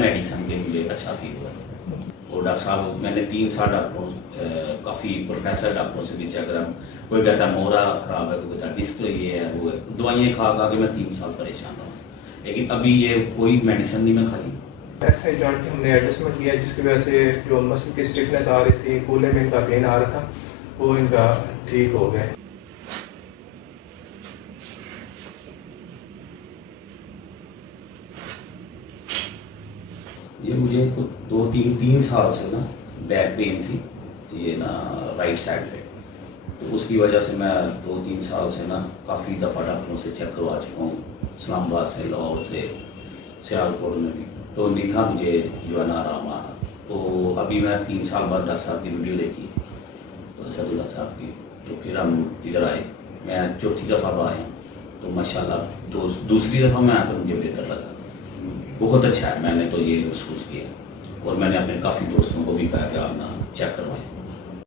Medicine के मुझे अच्छा फील हुआ। और डॉक्टर साहब मैंने 3 साल डॉक्टरों काफ़ी प्रोफेसर डॉक्टरों से भी चेक करा। कोई कहता है मोरा ख़राब है, कोई कहता है डिस्क ये है वो है, दवाइयाँ खा खा के मैं 3 साल परेशान रहा, लेकिन अभी ये कोई मेडिसिन नहीं मैं खाई। ऐसा जॉइंट की हमने एडजस्टमेंट किया जिसकी वजह से जो मसल की स्टिफनेस आ रही थी, कूल्हे में इनका पेन आ रहा था, वो इनका ठीक हो गया। ये मुझे 2-3 साल से ना बैक पेन थी, ये ना राइट साइड पे, तो उसकी वजह से मैं 2-3 साल से ना काफ़ी दफ़ा डॉक्टरों से चेक करवा चुका हूँ, इस्लामाबाद से, लाहौर से, सियालकोट में भी, तो नहीं था मुझे जो है ना आराम आ। तो अभी मैं 3 साल बाद डॉक्टर साहब की वीडियो देखी, तो असदुल्ला साहब की, तो फिर हम इधर आए। मैं चौथी दफ़ा आया, तो माशाल्लाह दूसरी दफ़ा मैं आया तो मुझे बेहतर लगा, बहुत अच्छा है। मैंने तो ये महसूस किया और मैंने अपने काफ़ी दोस्तों को भी कहा कि आप ना चेक करवाएं।